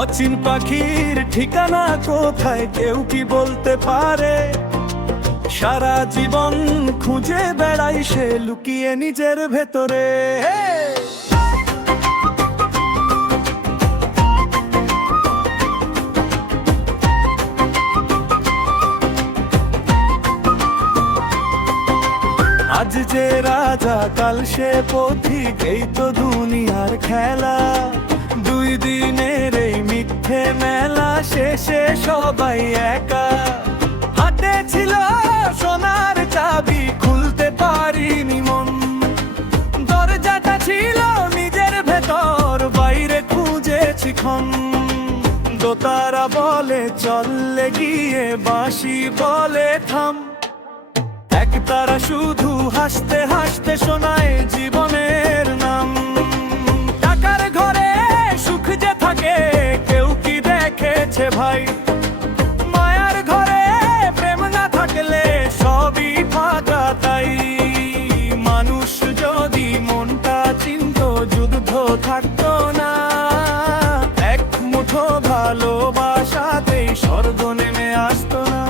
অচিন পাখির ঠিকানা কোথায় কেউ কি বলতে পারে? সারা জীবন খুঁজে বেড়াই সে লুকিয়ে নিজের ভেতরে। আজ যে রাজা কাল সে পথিক, এই তো দুনিয়ার খেলা। দুই দিনের এই মিথ্যে মেলা, শেষে সবাই একা। হাতে ছিল সোনার চাবি, খুলতে পারিনি মন। দরজাটা ছিল নিজের ভেতর, বাইরে খুঁজেছি ক্ষণ। দোতারা বলে চললে গিয়ে, বাঁশি বলে থাম। তারা শুধু হাসতে হাসতে শোনায় জীবনের নাম। টাকার ঘরে সুখ যে থাকে, কেউ কি দেখেছে ভাই? মায়ার ঘরে প্রেম না থাকলে সবই ফাঁকা। তাই মানুষ যদি মনটা চিনত, যুদ্ধ থাকতো না। এক মুঠো ভালোবাসাতেই স্বর্গ নেমে আসতো না।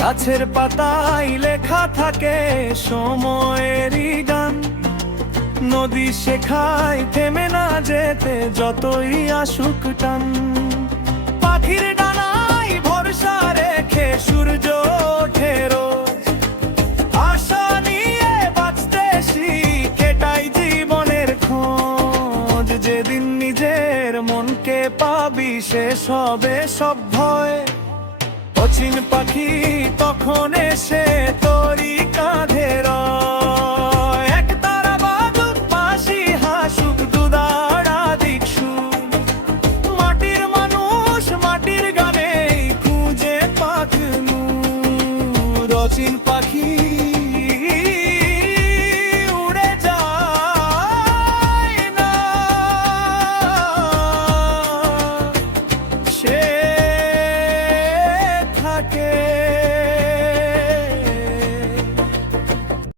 গাছের পাতায় লেখা থাকে সময়েরই গান। নদী শেখায় থেমে না যেতে, যতই আসুক টান। পাখির ডানায় ভরসা রেখে সূর্য ওঠে রোজ। আশা নিয়ে বাঁচতে শিখেটাই জীবনের খোঁজ। যেদিন নিজের মনকে পাবি, শেষ হবে সব ভয়। অচিন পাখি তখন এসে তোরি কাঁধে রয়। এক তারা বাদুক বাঁশি হাসুক, দুদাড়া দিক সুর। মাটির মানুষ মাটির গানে খুঁজে পাক নূর। অচিন পাখি উড়ে যায় না, সে থাকে।